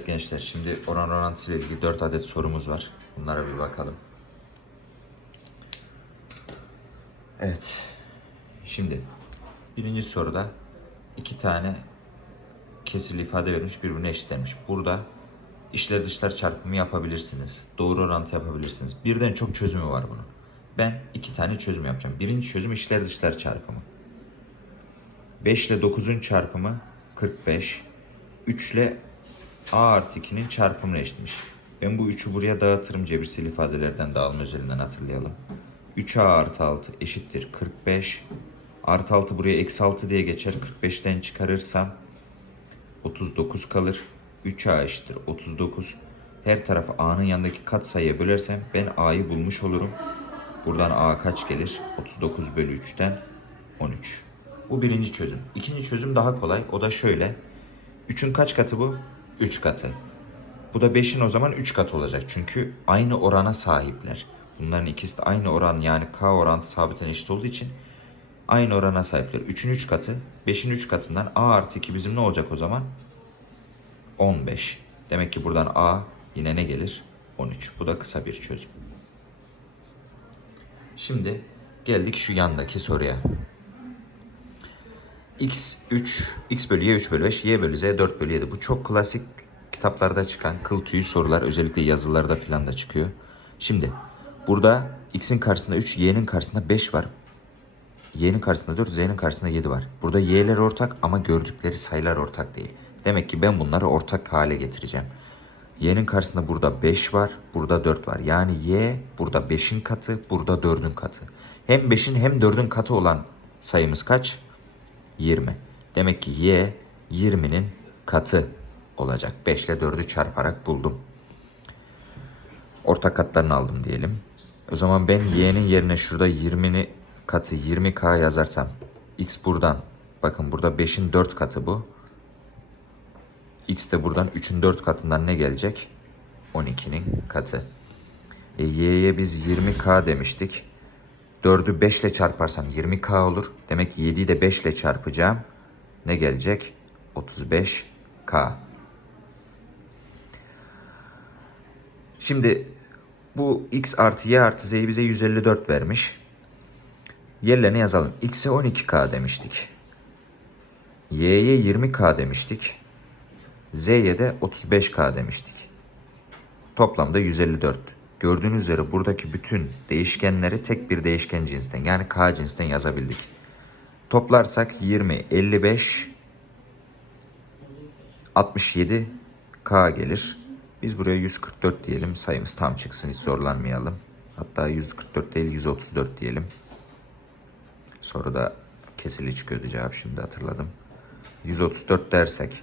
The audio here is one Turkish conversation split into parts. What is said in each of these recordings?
Evet gençler şimdi oran orantı ile ilgili 4 adet sorumuz var. Bunlara bir bakalım. Evet. Şimdi birinci soruda iki tane kesirli ifade verilmiş birbirine eşitlenmiş. Burada işler dışlar çarpımı yapabilirsiniz. Doğru orantı yapabilirsiniz. Birden çok çözümü var bunun. Ben iki tane çözüm yapacağım. Birinci çözüm işler dışlar çarpımı. 5 ile 9'un çarpımı 45. 3 ile a artı 2'nin çarpımına eşitmiş. Ben bu 3'ü buraya dağıtırım cebirsel ifadelerden dağılma üzerinden hatırlayalım. 3a artı 6 eşittir 45. Artı 6 buraya eksi 6 diye geçer. 45'ten çıkarırsam 39 kalır. 3a eşittir 39. Her tarafı a'nın yanındaki katsayıya bölersem ben a'yı bulmuş olurum. Buradan a kaç gelir? 39 bölü 3'ten 13. Bu birinci çözüm. İkinci çözüm daha kolay. O da şöyle. 3'ün kaç katı bu? 3 katı. Bu da 5'in o zaman 3 katı olacak. Çünkü aynı orana sahipler. Bunların ikisi de aynı oran yani k orantı sabiten eşit olduğu için aynı orana sahipler. 3'ün 3 katı. 5'in 3 katından a artı 2 bizim ne olacak o zaman? 15. Demek ki buradan a yine ne gelir? 13. Bu da kısa bir çözüm. Şimdi geldik şu yandaki soruya. x 3, x bölü y 3 bölü 5, y bölü z 4 bölü 7. Bu çok klasik kitaplarda çıkan kıl tüyü sorular. Özellikle yazılarda filan da çıkıyor. Şimdi burada x'in karşısında 3, y'nin karşısında 5 var. Y'nin karşısında 4, z'nin karşısında 7 var. Burada y'ler ortak ama gördükleri sayılar ortak değil. Demek ki ben bunları ortak hale getireceğim. Y'nin karşısında burada 5 var, burada 4 var. Yani y burada 5'in katı, burada 4'ün katı. Hem 5'in hem 4'ün katı olan sayımız kaç? 20. Demek ki y 20'nin katı olacak. 5 ile 4'ü çarparak buldum. Ortak katlarını aldım diyelim. O zaman ben y'nin yerine şurada 20'ni katı 20k yazarsam x buradan bakın burada 5'in 4 katı bu. X de buradan 3'ün 4 katından ne gelecek? 12'nin katı. E, y'ye biz 20k demiştik. 4'ü 5 ile çarparsam 20k olur. Demek ki 7'yi de 5 ile çarpacağım. Ne gelecek? 35k. Şimdi bu x artı y artı z'yi bize 154 vermiş. Yerlerine yazalım. x'e 12k demiştik. y'ye 20k demiştik. Z'ye de 35K demiştik. Toplamda 154. Gördüğünüz üzere buradaki bütün değişkenleri tek bir değişken cinsten yani K cinsten yazabildik. Toplarsak 20, 55, 67 K gelir. Biz buraya 144 diyelim. Sayımız tam çıksın hiç zorlanmayalım. Hatta 144 değil 134 diyelim. Sonra da kesili çıkıyordu cevap şimdi hatırladım. 134 dersek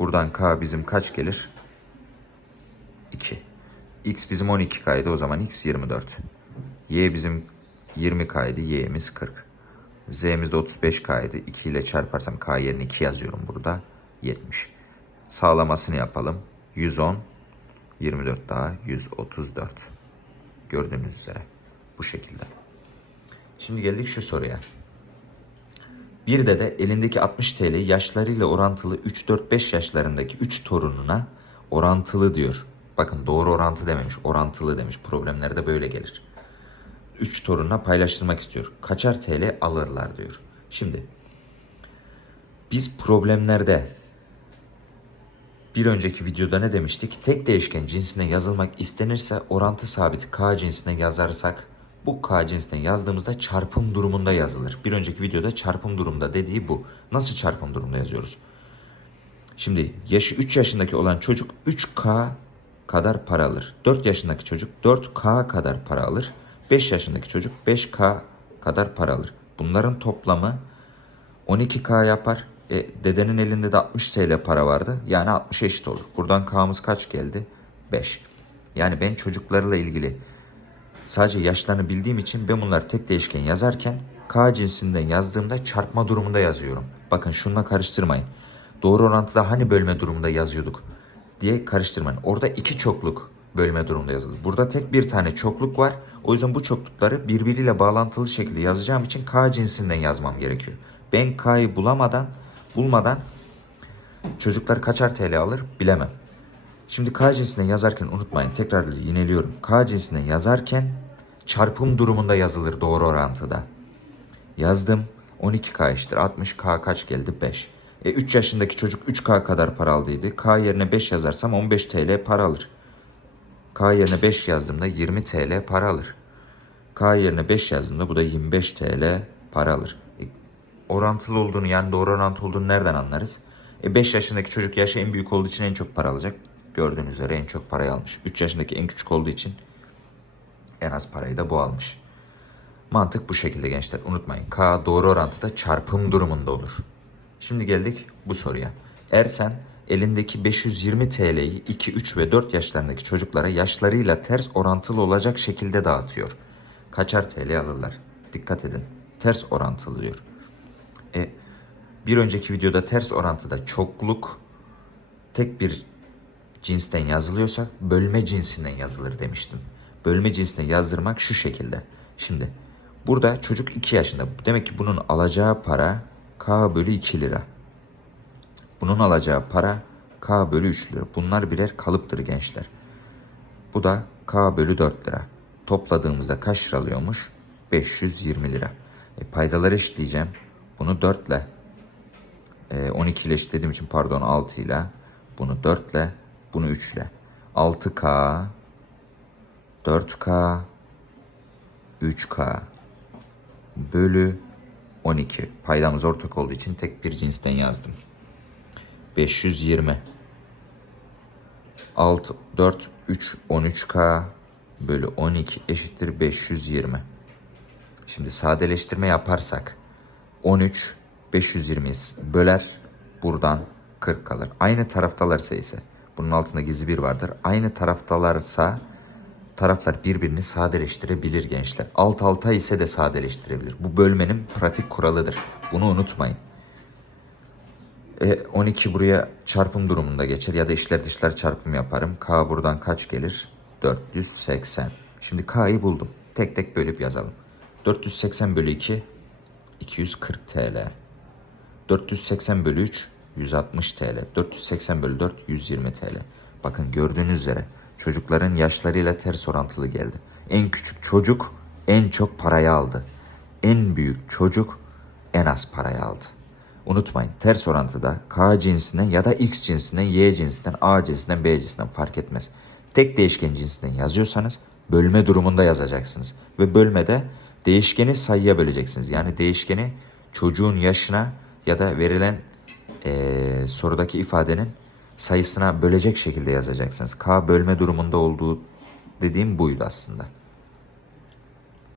Buradan k bizim kaç gelir? 2. x bizim 12k'ydı o zaman x 24. y bizim 20k'ydı y'miz 40. z'miz de 35k'ydı. 2 ile çarparsam k yerine 2 yazıyorum burada. 70. Sağlamasını yapalım. 110 24 daha 134. Gördüğünüz üzere bu şekilde. Şimdi geldik şu soruya. Bir de de elindeki 60 TL yaşlarıyla orantılı 3-4-5 yaşlarındaki 3 torununa orantılı diyor. Bakın doğru orantı dememiş, orantılı demiş. Problemlerde böyle gelir. 3 torununa paylaştırmak istiyor. Kaçar TL alırlar diyor. Şimdi biz problemlerde bir önceki videoda ne demiştik? Tek değişken cinsine yazılmak istenirse orantı sabit k cinsine yazarsak bu k cinsinden yazdığımızda çarpım durumunda yazılır. Bir önceki videoda çarpım durumda dediği bu. Nasıl çarpım durumunda yazıyoruz? Şimdi yaşı 3 yaşındaki olan çocuk 3k kadar para alır. 4 yaşındaki çocuk 4k kadar para alır. 5 yaşındaki çocuk 5k kadar para alır. Bunların toplamı 12k yapar. E, dedenin elinde de 60 TL para vardı. Yani 60 eşit olur. Buradan k'mız kaç geldi? 5. Yani ben çocuklarla ilgili Sadece yaşlarını bildiğim için ben bunları tek değişken yazarken K cinsinden yazdığımda çarpma durumunda yazıyorum. Bakın şununla karıştırmayın. Doğru orantıda hani bölme durumunda yazıyorduk diye karıştırmayın. Orada iki çokluk bölme durumunda yazılır. Burada tek bir tane çokluk var. O yüzden bu çoklukları birbiriyle bağlantılı şekilde yazacağım için K cinsinden yazmam gerekiyor. Ben K'yı bulamadan, bulmadan çocuklar kaçar TL alır bilemem. Şimdi K cinsinden yazarken unutmayın tekrar yineliyorum. K cinsinden yazarken çarpım durumunda yazılır doğru orantıda. Yazdım. 12K eşittir 60K kaç geldi? 5. E 3 yaşındaki çocuk 3K kadar para aldıydı. K yerine 5 yazarsam 15 TL para alır. K yerine 5 yazdığımda 20 TL para alır. K yerine 5 yazdığımda bu da 25 TL para alır. Orantılı olduğunu yani doğru orantı olduğunu nereden anlarız? E 5 yaşındaki çocuk yaşı en büyük olduğu için en çok para alacak. Gördüğünüz üzere en çok parayı almış. 3 yaşındaki en küçük olduğu için en az parayı da bu almış. Mantık bu şekilde gençler. Unutmayın. K doğru orantıda çarpım durumunda olur. Şimdi geldik bu soruya. Ersen elindeki 520 TL'yi 2, 3 ve 4 yaşlarındaki çocuklara yaşlarıyla ters orantılı olacak şekilde dağıtıyor. Kaçar TL alırlar? Dikkat edin. Ters orantılı diyor. Bir önceki videoda ters orantıda çokluk tek bir cinsten yazılıyorsa bölme cinsinden yazılır demiştim. Bölme cinsine yazdırmak şu şekilde. Şimdi burada çocuk 2 yaşında. Demek ki bunun alacağı para K bölü 2 lira. Bunun alacağı para K bölü 3 lira. Bunlar birer kalıptır gençler. Bu da K bölü 4 lira. Topladığımızda kaç lira alıyormuş? 520 lira. E, paydaları eşitleyeceğim. Bunu 4 ile 12 ile eşitlediğim için pardon 6 ile bunu 4 ile bunu 3 ile 6K 4K 3K bölü 12 paydamız ortak olduğu için tek bir cinsten yazdım. 520 6 4 3 13K bölü 12 eşittir 520. Şimdi sadeleştirme yaparsak 13 520 böler buradan 40 kalır. Aynı taraftalarsa ise bunun altında gizli bir vardır. Aynı taraftalarsa taraflar birbirini sadeleştirebilir gençler. Alt alta ise de sadeleştirebilir. Bu bölmenin pratik kuralıdır. Bunu unutmayın. E, 12 buraya çarpım durumunda geçer ya da içler dışlar çarpım yaparım. K buradan kaç gelir? 480. Şimdi K'yı buldum. Tek tek bölüp yazalım. 480 bölü 2 240 TL. 480 bölü 3 160 TL. 480 bölü 4 120 TL. Bakın gördüğünüz üzere çocukların yaşlarıyla ters orantılı geldi. En küçük çocuk en çok parayı aldı. En büyük çocuk en az parayı aldı. Unutmayın ters orantıda K cinsinden ya da X cinsinden, Y cinsinden, A cinsinden, B cinsinden fark etmez. Tek değişken cinsinden yazıyorsanız bölme durumunda yazacaksınız. Ve bölmede değişkeni sayıya böleceksiniz. Yani değişkeni çocuğun yaşına ya da verilen eee, sorudaki ifadenin sayısına bölecek şekilde yazacaksınız. K bölme durumunda olduğu dediğim buydu aslında.